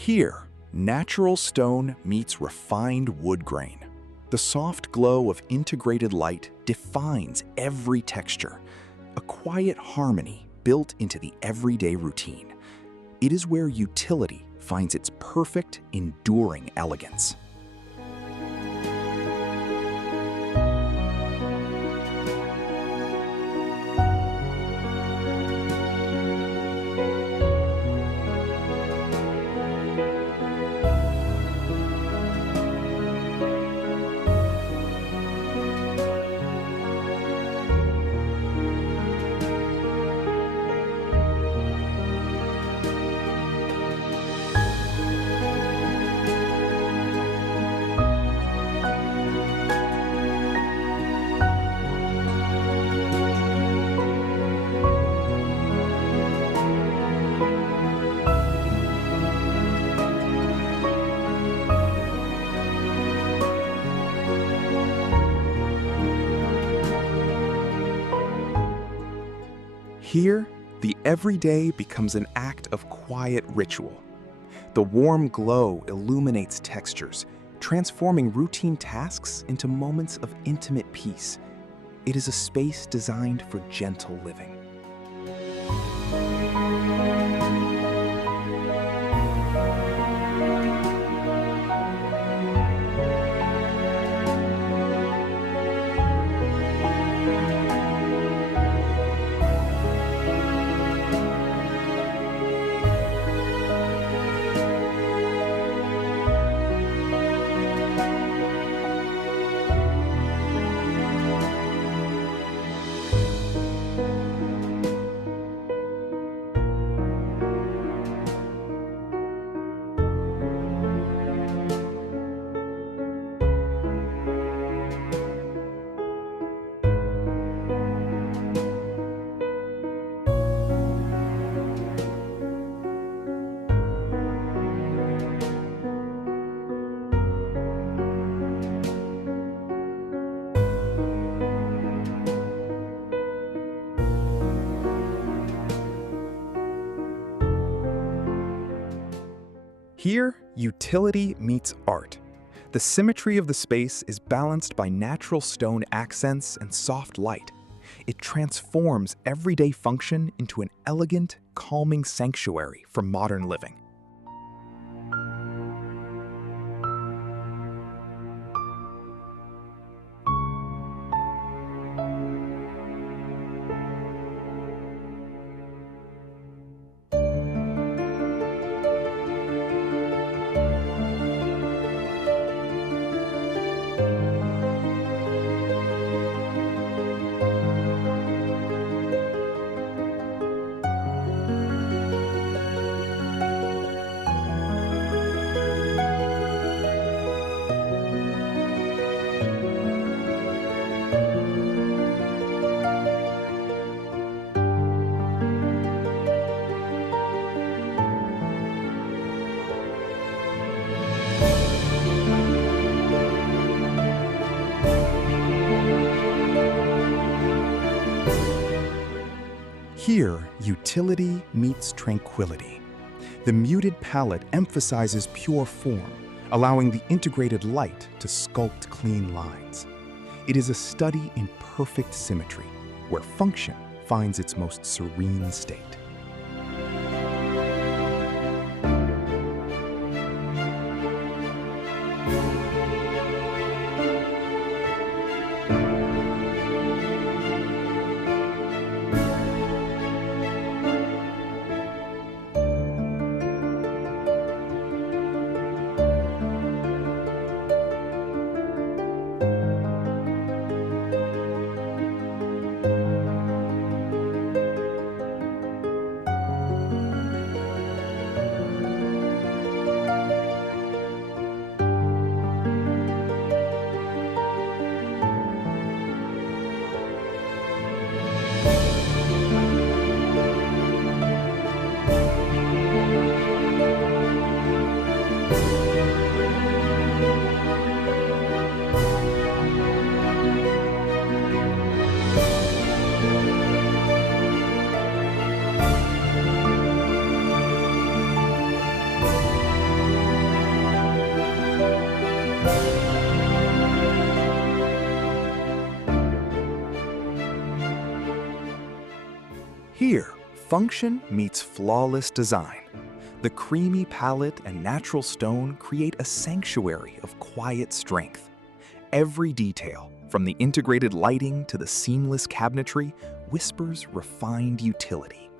Here, natural stone meets refined wood grain. The soft glow of integrated light defines every texture, a quiet harmony built into the everyday routine. It is where utility finds its perfect, enduring elegance. Here, the everyday becomes an act of quiet ritual. The warm glow illuminates textures, transforming routine tasks into moments of intimate peace. It is a space designed for gentle living. Here, utility meets art. The symmetry of the space is balanced by natural stone accents and soft light. It transforms everyday function into an elegant, calming sanctuary for modern living. Here, utility meets tranquility. The muted palette emphasizes pure form, allowing the integrated light to sculpt clean lines. It is a study in perfect symmetry, where function finds its most serene state. Here, function meets flawless design. The creamy palette and natural stone create a sanctuary of quiet strength. Every detail, from the integrated lighting to the seamless cabinetry, whispers refined utility.